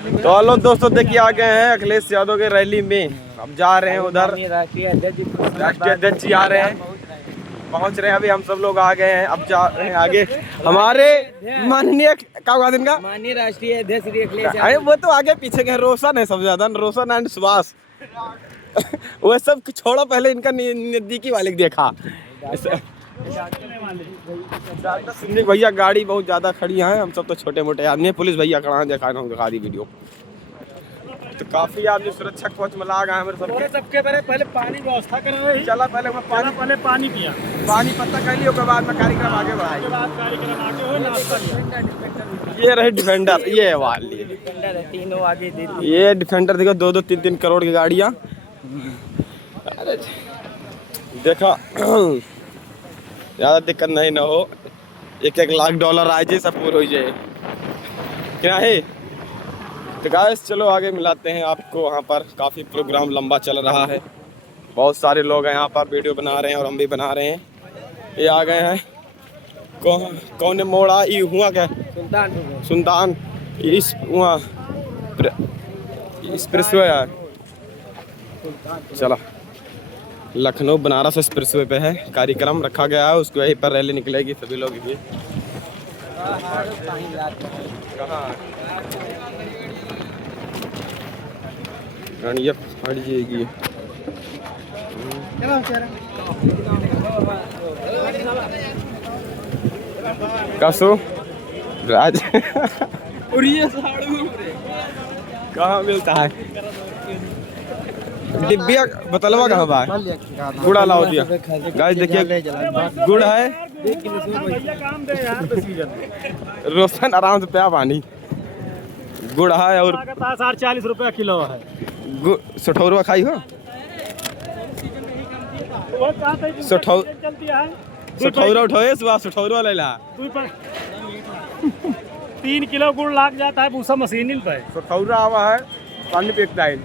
तो हेलो दोस्तों, देखिए आ गए हैं अखिलेश यादव के रैली में। अब जा रहे हैं उधर, राष्ट्रीय अध्यक्ष जी आ रहे हैं, पहुंच रहे हैं। अभी हम सब लोग आ गए हैं, अब जा रहे हैं आगे। हमारे माननीय माननीय राष्ट्रीय अध्यक्ष, अरे वो तो आगे पीछे के रोशन है सबसे ज्यादा, रोशन एंड सुभाष। वो सब छोड़ो, पहले इनका नजदीकी वाले देखा। भैया गाड़ी बहुत ज्यादा खड़ी है, हम सब तो छोटे मोटे आदमी। पुलिस भैया खड़ा है, दिखा दी वीडियो। तो काफी आदमी सुरक्षा कवच में लगा है मेरे सबके। पहले पानी व्यवस्था करें, चला पहले पानी पिया, पानी पत्ता कर लियो, बाद में कार्यक्रम आगे बढ़ाए। ये रहे डिफेंडर, ये वाली डिफेंडर है, तीनों आगे दे दी। ये डिफेंडर देखो, 2-3 करोड़ की गाड़ियाँ। देखा ज़्यादा दिक्कत नहीं ना हो, 1-1 लाख डॉलर आ जाए, सब पूरा हो जाए क्या है। तो गाइस चलो आगे मिलाते हैं आपको। वहाँ पर काफ़ी प्रोग्राम लंबा चल रहा है, बहुत सारे लोग हैं यहाँ पर, वीडियो बना रहे हैं और हम भी बना रहे हैं। ये आ गए हैं, कौन मोड़ा ये हुआ क्या, सुल्तान इस वहाँ एक्सप्रेसवे यार। चलो, लखनऊ बनारस एक्सप्रेसवे पे है, कार्यक्रम रखा गया है, उसको यहीं पर रैली निकलेगी, सभी लोग भी। गाड़ियाँ फट जाएगी। कसो राज कहाँ मिलता है डिब्बिया, बतलवा कहाँ बा, गुड़ा लाओ दिया। गाइस देखिए, गुड़ है, रोशन आराम से प्या पानी, गुड़ है और 40 रुपया किलो है। सठौरवा खाई हो, सठौरा उठाए सुबह, सठौरवा ले ला। 3 किलो गुड़ लाग जाता है, भूसा मशीन पे। सठौरा आवा है, पानी पे एक टाइम।